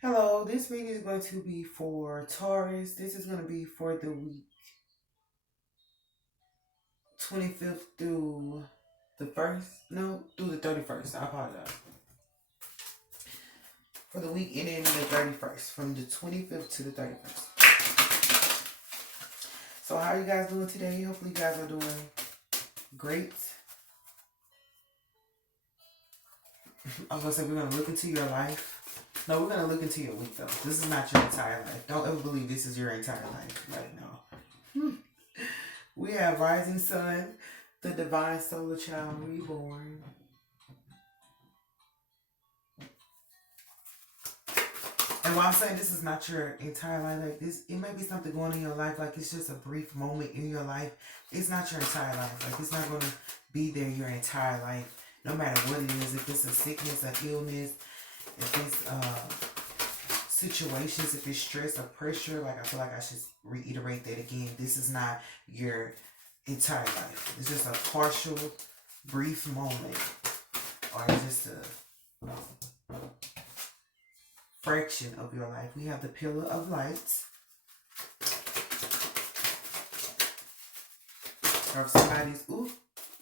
Hello, this reading is going to be for Taurus. This is going to be for the week 25th through the 1st. No, through the 31st. I apologize. For the week ending the 31st, from the 25th to the 31st. So, how are you guys doing today? Hopefully, you guys are doing great. I was going to say, we're going to look into your life. No, we're going to look into your week, though. This is not your entire life. Don't ever believe this is your entire life right now. We have Rising Sun, the Divine Solar Child Reborn. And while I'm saying this is not your entire life, like this, it may be something going on in your life, like it's just a brief moment in your life. It's not your entire life. Like it's not going to be there your entire life, no matter what it is. If it's a sickness, an illness, if it's situations, if it's stress or pressure, like I feel like I should reiterate that again. This is not your entire life. It's just a partial, brief moment, or just a fraction of your life. We have the Pillar of Light. Or if somebody's,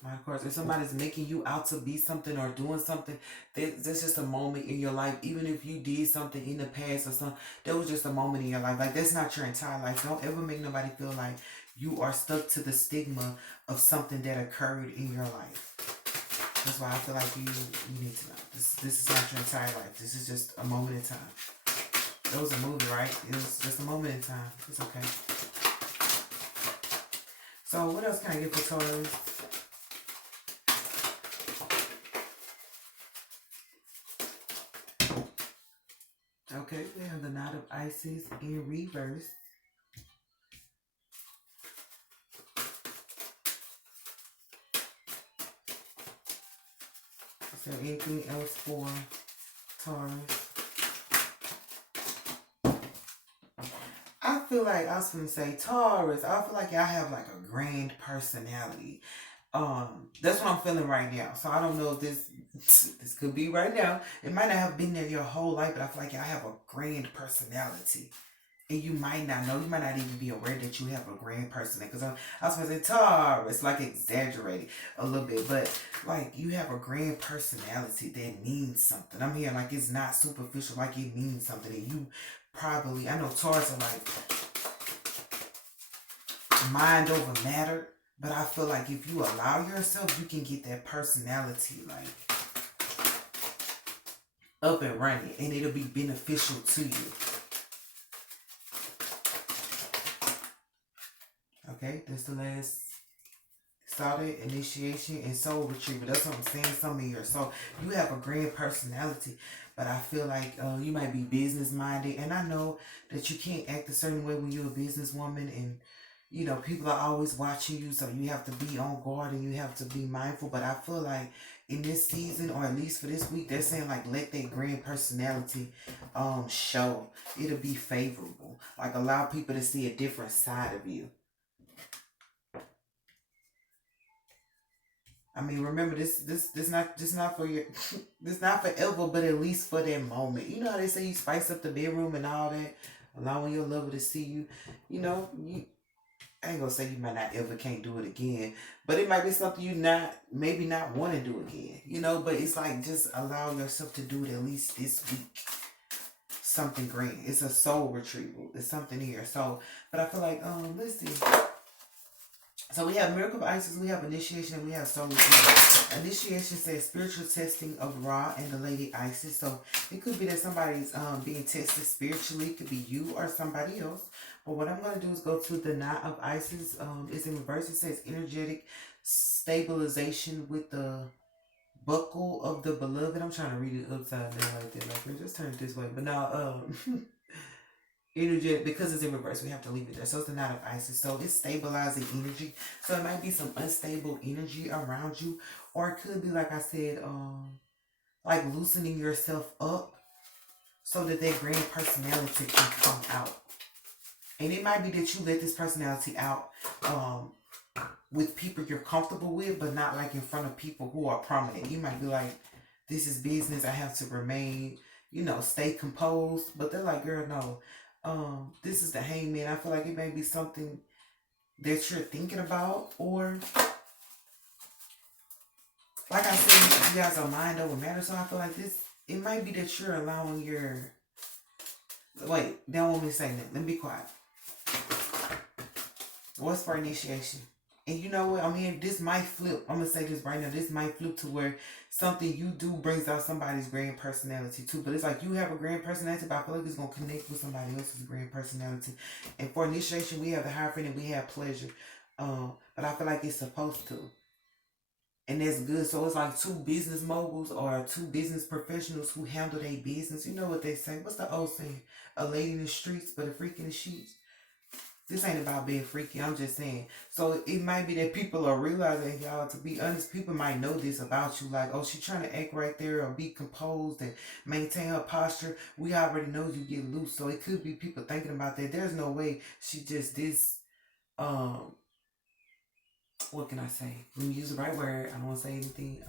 of course, if somebody's making you out to be something or doing something, there's just a moment in your life. Even if you did something in the past or something, there was just a moment in your life. Like, that's not your entire life. Don't ever make nobody feel like you are stuck to the stigma of something that occurred in your life. That's why I feel like you need to know. This is not your entire life. This is just a moment in time. It was a movie, right? It was just a moment in time. It's okay. So what else can I get for Taurus? Okay, we have the Knot of Isis in reverse. Is there anything else for Taurus? I feel like I was going to say Taurus. I feel like y'all have like a grand personality. That's what I'm feeling right now. So I don't know if this could be right now. It might not have been there your whole life, but I feel like y'all have a grand personality. And you might not know, you might not even be aware that you have a grand personality. Because I was going to say Taurus, like exaggerated a little bit, but like you have a grand personality that means something. I'm hearing like it's not superficial, like it means something. And you probably, I know Taurus are like mind over matter, but I feel like if you allow yourself, you can get that personality like up and running, and it'll be beneficial to you. Okay, that's the last started, initiation, and soul retrieval. That's what I'm saying. Some of your soul. You have a grand personality, but I feel like you might be business minded, and I know that you can't act a certain way when you're a businesswoman, and you know people are always watching you, so you have to be on guard and you have to be mindful. But I feel like in this season, or at least for this week, they're saying like let that grand personality show. It'll be favorable. Like allow people to see a different side of you. I mean, remember this not for your this not forever, but at least for that moment. You know how they say you spice up the bedroom and all that, allowing your lover to see you. You know, I ain't gonna say you might not ever can't do it again, but it might be something you not maybe not want to do again. You know, but it's like just allow yourself to do it at least this week. Something great. It's a soul retrieval. It's something here. So, but I feel like let's see. So we have Miracle of Isis, we have Initiation, and we have Soul Retrieval. Initiation says spiritual testing of Ra and the Lady Isis. So it could be that somebody's being tested spiritually. It could be you or somebody else. But what I'm going to do is go to the Knot of Isis. It's in reverse. It says energetic stabilization with the buckle of the beloved. I'm trying to read it upside down like that. Like, just turn it this way. But now, energy, because it's in reverse, we have to leave it there. So it's the Knot of Isis. So it's stabilizing energy. So it might be some unstable energy around you, or it could be like I said, like loosening yourself up so that that grand personality can come out. And it might be that you let this personality out with people you're comfortable with, but not like in front of people who are prominent. You might be like, this is business. I have to remain stay composed. But they're like, girl, no. This is the hangman. I feel like it may be something that you're thinking about, or like I said, you guys are mind over matter. So I feel like this, it might be that you're allowing your, wait, they don't want me to say that. Let me be quiet. What's for initiation? And you know what? I mean, this might flip. I'm gonna say this right now. This might flip to where something you do brings out somebody's grand personality too. But it's like you have a grand personality, but I feel like it's gonna connect with somebody else's grand personality. And for initiation, we have the Hierophant and we have pleasure. But I feel like it's supposed to. And that's good. So it's like two business moguls or two business professionals who handle their business. You know what they say? What's the old saying? A lady in the streets, but a freak in the sheets. This ain't about being freaky. I'm just saying. So it might be that people are realizing, y'all, to be honest, people might know this about you. Like, oh, she trying to act right there or be composed and maintain her posture. We already know you get loose. So it could be people thinking about that. There's no way she just this, what can I say? Let me use the right word. I don't want to say anything.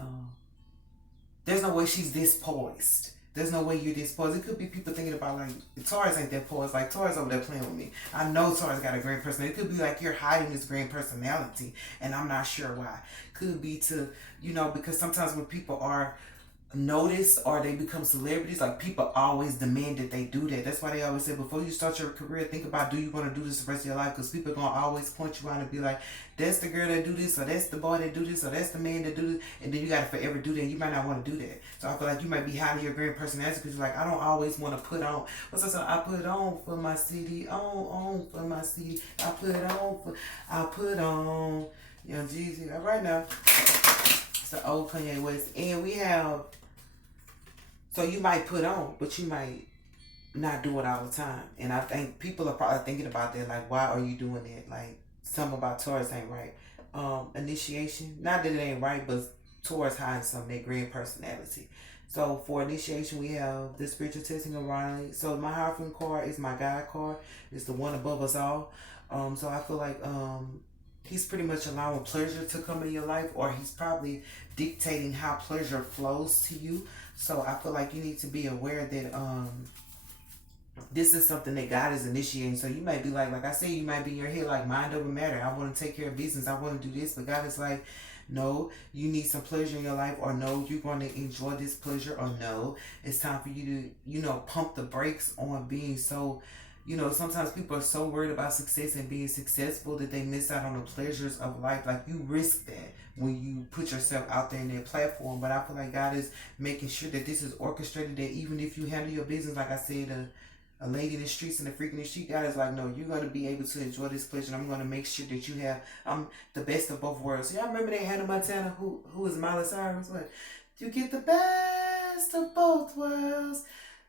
There's no way she's this poised. There's no way you're this poised. It could be people thinking about like Taurus ain't that poised. Like Taurus over there playing with me. I know Taurus got a grand personality. It could be like you're hiding this grand personality, and I'm not sure why. Could be to because sometimes when people are notice or they become celebrities, like people always demand that they do that. That's why they always say before you start your career, think about, do you want to do this the rest of your life? Because people are going to always point you out and be like, that's the girl that do this, or that's the boy that do this, or that's the man that do this, and then you got to forever do that. You might not want to do that. So I feel like you might be hiding your grand personality because you're like, I don't always want to put on, what's that song? I put on for my city, on for my city, I put on Young Jeezy. Right now, it's the old Kanye West. And we have, so you might put on, but you might not do it all the time. And I think people are probably thinking about that, like, why are you doing that? Like, something about Taurus ain't right. Initiation, not that it ain't right, but Taurus hides some of their grand personality. So for initiation, we have the spiritual testing of Riley. So my Hierophant card is my guide card. It's the one above us all. So I feel like he's pretty much allowing pleasure to come in your life, or he's probably dictating how pleasure flows to you. So I feel like you need to be aware that this is something that God is initiating. So you might be like I said, you might be in your head like mind over matter. I want to take care of business. I want to do this. But God is like, no, you need some pleasure in your life, or no, you're going to enjoy this pleasure, or no, it's time for you to, pump the brakes on being so, sometimes people are so worried about success and being successful that they miss out on the pleasures of life. Like you risk that when you put yourself out there in that platform. But I feel like God is making sure that this is orchestrated, that even if you handle your business, like I said, a lady in the streets and a freak in the street, God is like, no, you're going to be able to enjoy this pleasure. And I'm going to make sure that you have the best of both worlds. Y'all remember that Hannah Montana, who is Miley Cyrus? What? You get the best of both worlds.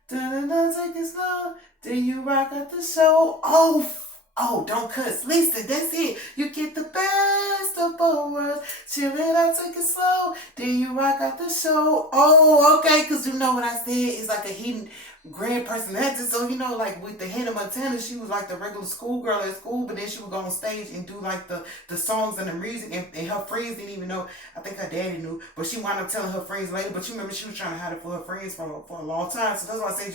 Dun-dun-dun, take it slow. Then you rock out the show. Oh, don't cuss. Listen, that's it. You get the best of both worlds. Chill it out, take it slow. Then you rock out the show. Oh, okay, because you know what I said is like a hidden grand personality. So, like with the Hannah Montana, she was like the regular schoolgirl at school, but then she would go on stage and do like the songs and the music, and her friends didn't even know. I think her daddy knew, but she wound up telling her friends later. But you remember she was trying to hide it for her friends for a long time. So that's why I said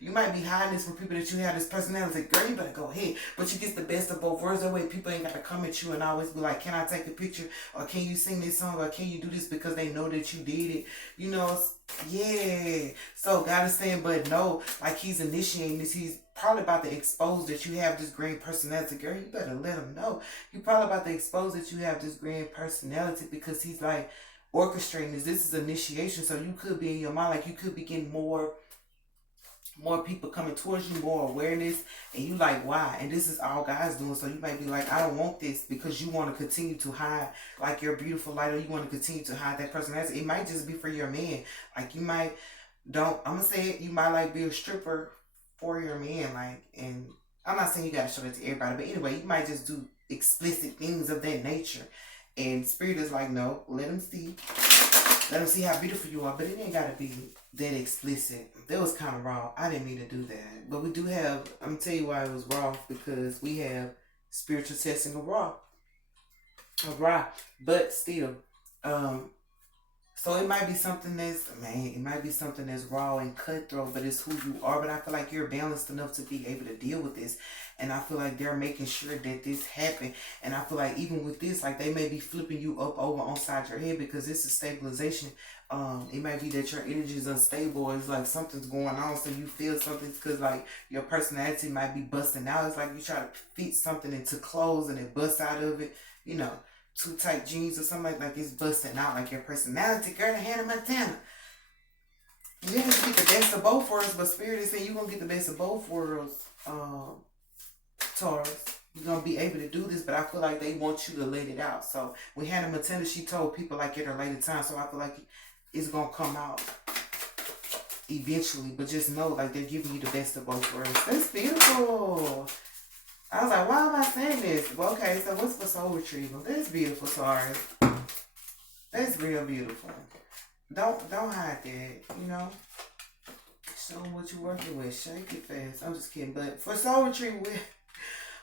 you might be hiding this from people that you have this personality. Girl, you better go ahead. But you get the best of both worlds. That way people ain't got to come at you and always be like, can I take a picture? Or can you sing this song? Or can you do this, because they know that you did it? Yeah. So God is saying, but no, like he's initiating this. He's probably about to expose that you have this grand personality. Girl, you better let him know. He's probably about to expose that you have this grand personality, because he's like orchestrating this. This is initiation. So you could be in your mind, like you could be getting more people coming towards you, more awareness, and you like, why? And this is all God's doing. So you might be like, I don't want this, because you want to continue to hide like your beautiful light, or you want to continue to hide that personality. It might just be for your man. Like you might I'm gonna say it, you might like be a stripper for your man, like, and I'm not saying you gotta show that to everybody, but anyway, you might just do explicit things of that nature. And Spirit is like, no, let them see how beautiful you are, but it ain't gotta be that explicit. That was kind of raw. I didn't mean to do that. But we do have, I'm gonna tell you why it was raw, because we have spiritual testing of raw. But still, So it might be something that's, man, it might be something that's raw and cutthroat, but it's who you are. But I feel like you're balanced enough to be able to deal with this. And I feel like they're making sure that this happen. And I feel like even with this, like they may be flipping you up over on side your head because this is stabilization. It might be that your energy is unstable. Or it's like something's going on, so you feel something because like your personality might be busting out. It's like you try to fit something into clothes and it busts out of it. You know, too tight jeans or something like it's busting out like your personality, girl. Hannah Montana. You have to get the best of both worlds, but Spirit is saying you're gonna get the best of both worlds, Taurus. You're gonna be able to do this, but I feel like they want you to let it out. So with Hannah Montana, she told people like at her later time. So I feel like it's gonna come out eventually. But just know like they're giving you the best of both worlds. That's beautiful. I was like, why am I saying this? Well, okay, so what's for soul retrieval? That's beautiful, Taurus. That's real beautiful. Don't hide that, you know. Show them what you're working with. Shake it fast. I'm just kidding. But for soul retrieval,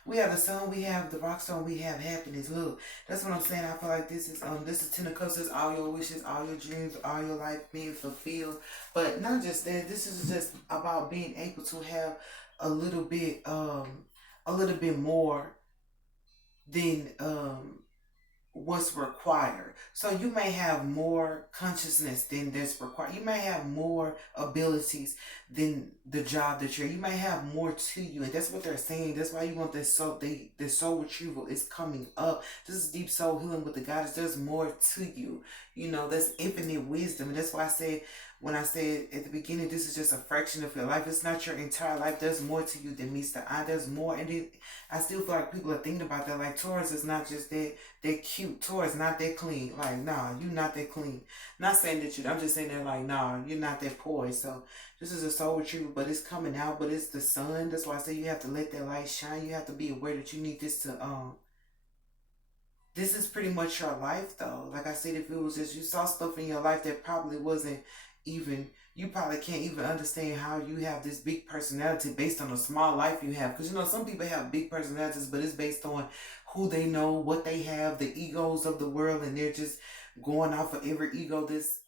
we have the sun, we have the rock stone, we have happiness. Look, that's what I'm saying. I feel like this is Ten of Cups. This is all your wishes, all your dreams, all your life being fulfilled. But not just that. This is just about being able to have a little bit more than what's required. So you may have more consciousness than that's required. You may have more abilities than the job that you may have more to you. And that's what they're saying. That's why you want this soul, the soul retrieval is coming up. This is deep soul healing with the goddess. There's more to you. You know, that's infinite wisdom. And that's why I said, when I said at the beginning, this is just a fraction of your life. It's not your entire life. There's more to you than meets the eye. There's more. And I still feel like people are thinking about that. Like Taurus is not just that cute. Taurus not that clean. Like, nah, you're not that clean. Not saying that I'm just saying that like, nah, you're not that poised. So this is a soul retrieval, but it's coming out, but it's the sun. That's why I say you have to let that light shine. You have to be aware that you need this to this is pretty much your life though. Like I said, if it was just you saw stuff in your life that probably wasn't even, you probably can't even understand how you have this big personality based on a small life you have. Because you know, some people have big personalities, but it's based on who they know, what they have, the egos of the world, and they're just going off of every ego that's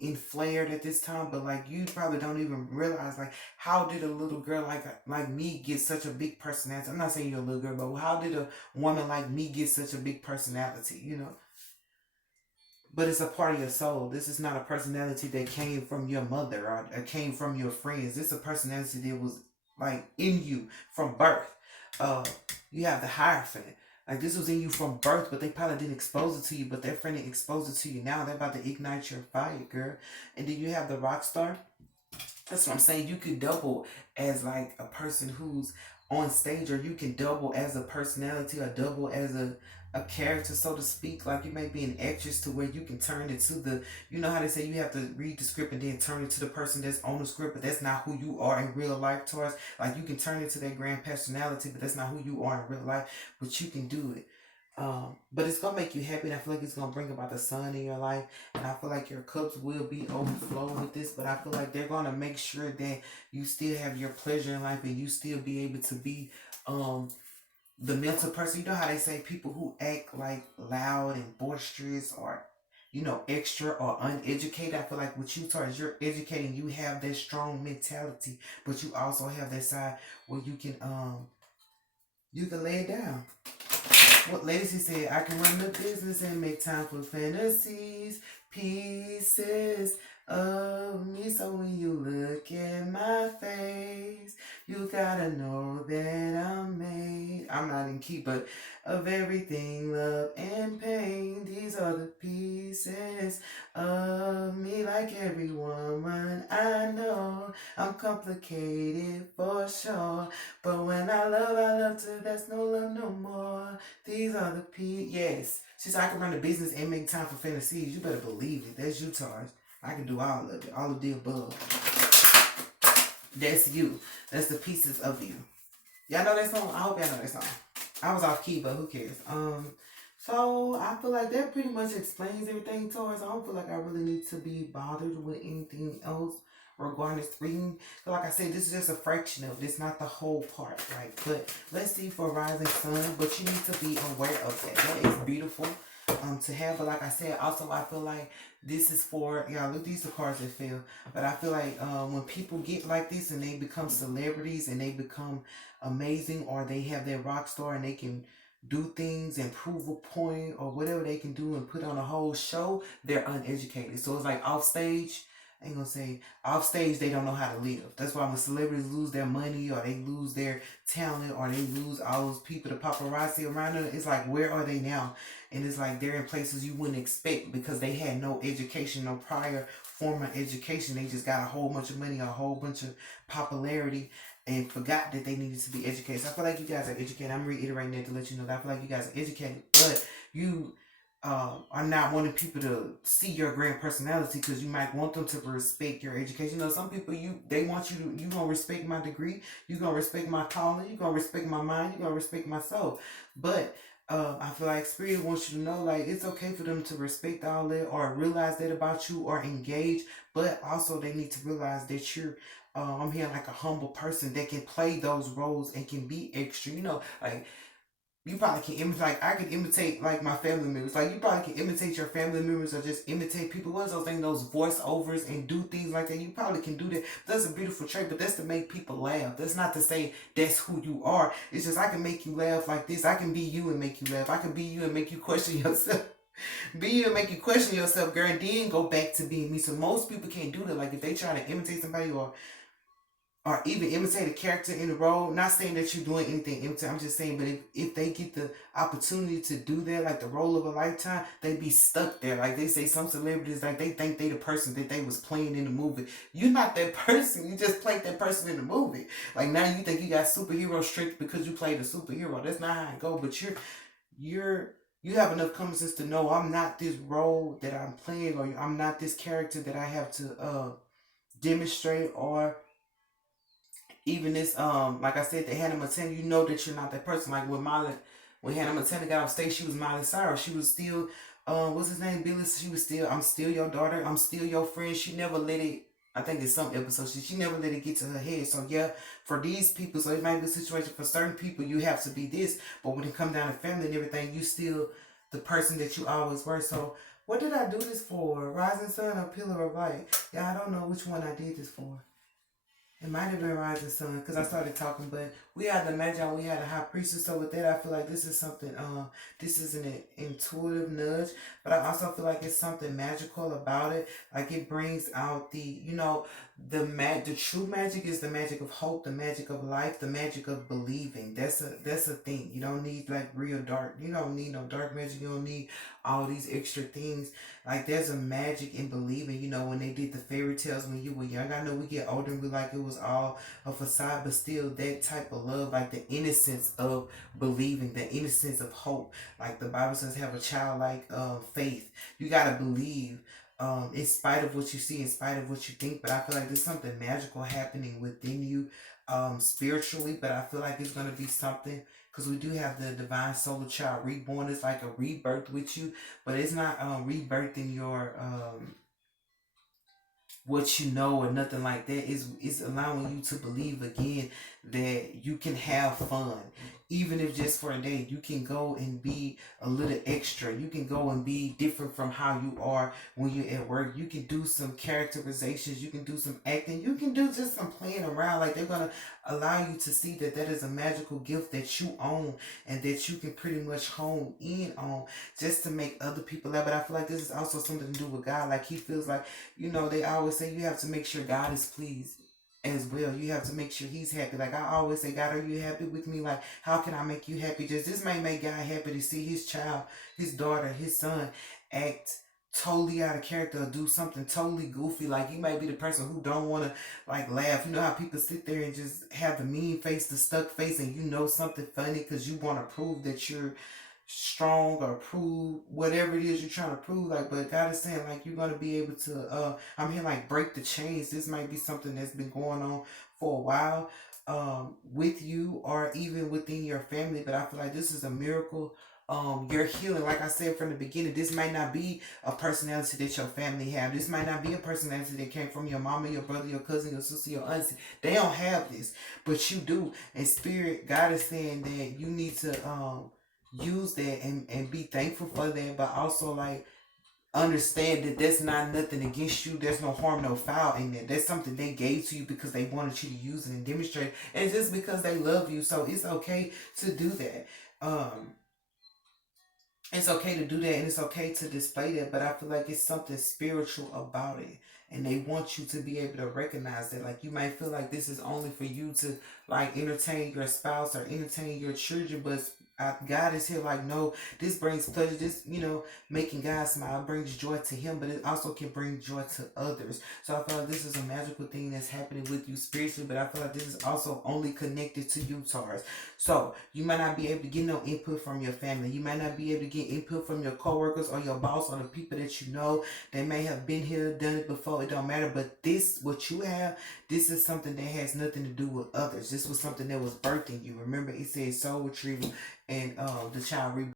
inflared at this time. But like you probably don't even realize like how did a little girl like me get such a big personality. I'm not saying you're a little girl, but how did a woman like me get such a big personality, you know? But it's a part of your soul. This is not a personality that came from your mother or came from your friends. This is a personality that was like in you from birth. Uh, you have the Hierophant. Like this was in you from birth, but they probably didn't expose it to you. But their friend exposed it to you now. They're about to ignite your fire, girl. And then you have the rock star. That's what I'm saying. You could double as like a person who's on stage, or you can double as a personality, or double as a character, so to speak. Like you may be an actress to where you can turn it to the, you know how they say you have to read the script and then turn it to the person that's on the script, but that's not who you are in real life, Taurus. Like you can turn it to that grand personality, but that's not who you are in real life, but you can do it. But it's gonna make you happy, and I feel like it's gonna bring about the sun in your life, and I feel like your cups will be overflowing with this. But I feel like they're gonna make sure that you still have your pleasure in life, and you still be able to be the mental person. You know how they say people who act like loud and boisterous or you know extra or uneducated. I feel like with you, Taurus, you're educating. You have that strong mentality, but you also have that side where you can lay it down. What ladies, he said, I can run the business and make time for fantasies, pieces of me. So when you look at my face, you gotta know that I'm made. I'm not in key, but of everything, love and pain. These are the pieces of me, like every woman I know. I'm complicated for sure, but when I love till there's no love no more. These are the yes. She said I can run a business and make time for fantasies. You better believe it. That's you, Taurus. I can do all of it. All of the above. That's you. That's the pieces of you. Y'all know that song? I hope y'all know that song. I was off key, but who cares? So I feel like that pretty much explains everything, Taurus. I don't feel like I really need to be bothered with anything else regarding this reading. Like I said, this is just a fraction of this, not the whole part, right? But let's see for rising sun. But you need to be aware of that. That is beautiful. to have. But like I said, also I feel like this is for y'all. Look, these are cards that fail. But I feel like when people get like this and they become celebrities and they become amazing, or they have their rock star and they can do things and prove a point or whatever they can do and put on a whole show, they're uneducated. So it's like off stage. I ain't gonna say off stage they don't know how to live. That's why when celebrities lose their money or they lose their talent or they lose all those people, the paparazzi around them, it's like, where are they now? And it's like they're in places you wouldn't expect because they had no education, no prior formal education. They just got a whole bunch of money, a whole bunch of popularity, and forgot that they needed to be educated. So I feel like you guys are educated. I'm reiterating that to let you know that I feel like you guys are educated, but you are not wanting people to see your grand personality because you might want them to respect your education. You know, some people they want you gonna respect my degree, you gonna respect my calling, you gonna respect my mind, you gonna respect my soul. But I feel like Spirit wants you to know, like, it's okay for them to respect all that or realize that about you or engage, but also they need to realize that you're I'm here like a humble person that can play those roles and can be extra. You know, like you probably can imitate. Like I can imitate like my family members. Like you probably can imitate your family members or just imitate people. What's those things? Those voiceovers and do things like that. You probably can do that. That's a beautiful trait, but that's to make people laugh. That's not to say that's who you are. It's just I can make you laugh like this. I can be you and make you laugh. I can be you and make you question yourself. Be you and make you question yourself, girl, and then go back to being me. So most people can't do that. Like if they try to imitate somebody or even imitate a character in the role. Not saying that you're doing anything imitate. I'm just saying, but if they get the opportunity to do that, like the role of a lifetime, they be stuck there. Like they say, some celebrities, like they think they the person that they was playing in the movie. You're not that person. You just played that person in the movie. Like now you think you got superhero strength because you played a superhero. That's not how it go. But you have enough common sense to know I'm not this role that I'm playing, or I'm not this character that I have to demonstrate, or even this like I said, the Hannah Montana, you know that you're not that person. Like when Hannah Montana got off stage, she was Miley Cyrus. She was still what's his name, Billy. She was still, I'm still your daughter, I'm still your friend. She never let it, I think in some episodes she never let it get to her head. So yeah, for these people, so it might be a situation for certain people you have to be this, but when it comes down to family and everything, you still the person that you always were. So what did I do this for? Rising Sun or Pillar of Light? Yeah, I don't know which one I did this for. It might have been Rising Sun because I started talking, but we had the Magi, we had a High Priestess. So with that, I feel like this is something. This is an intuitive nudge, but I also feel like it's something magical about it. Like it brings out the true magic is the magic of hope, the magic of life, the magic of believing. That's a thing. You don't need like real dark. You don't need no dark magic. You don't need all these extra things. Like there's a magic in believing. You know, when they did the fairy tales when you were young. I know we get older and we like it was all a facade, but still that type of love, like the innocence of believing, the innocence of hope. Like the Bible says, have a childlike faith. You gotta believe. In spite of what you see, in spite of what you think, but I feel like there's something magical happening within you, spiritually. But I feel like it's gonna be something because we do have the divine solar child reborn. It's like a rebirth with you, but it's not rebirthing your what you know or nothing like that. Is allowing you to believe again that you can have fun, even if just for a day. You can go and be a little extra. You can go and be different from how you are when you're at work. You can do some characterizations. You can do some acting. You can do just some playing around. Like they're gonna allow you to see that that is a magical gift that you own and that you can pretty much hone in on just to make other people laugh. But I feel like this is also something to do with God. Like he feels like, they always say you have to make sure God is pleased as well. You have to make sure he's happy. Like I always say, God, are you happy with me? Like, how can I make you happy? Just this may make God happy to see his child, his daughter, his son act totally out of character or do something totally goofy. Like you might be the person who don't want to like laugh. You know how people sit there and just have the mean face, the stuck face, and something funny because you want to prove that you're strong or prove whatever it is you're trying to prove. Like, but God is saying like you're gonna be able to I'm here like break the chains. This might be something that's been going on for a while with you or even within your family, but I feel like this is a miracle. You're healing. Like I said from the beginning, this might not be a personality that your family have. This might not be a personality that came from your mama, your brother, your cousin, your sister, your auntie. They don't have this, but you do. And spirit, God is saying that you need to use that and be thankful for that, but also like understand that that's not nothing against you. There's no harm, no foul in that. That's something they gave to you because they wanted you to use it and demonstrate, and just because they love you. So it's okay to do that. It's okay to do that, and it's okay to display that, but I feel like it's something spiritual about it, and they want you to be able to recognize that. Like, you might feel like this is only for you to like entertain your spouse or entertain your children, but God is here like, no, this brings pleasure. This, making God smile brings joy to him, but it also can bring joy to others. So I feel like this is a magical thing that's happening with you spiritually, but I feel like this is also only connected to you, Taurus. So you might not be able to get no input from your family. You might not be able to get input from your coworkers or your boss or the people that you know. They may have been here, done it before. It don't matter. But this, what you have, this is something that has nothing to do with others. This was something that was birthing you. Remember, it said soul retrieval and the child reborn.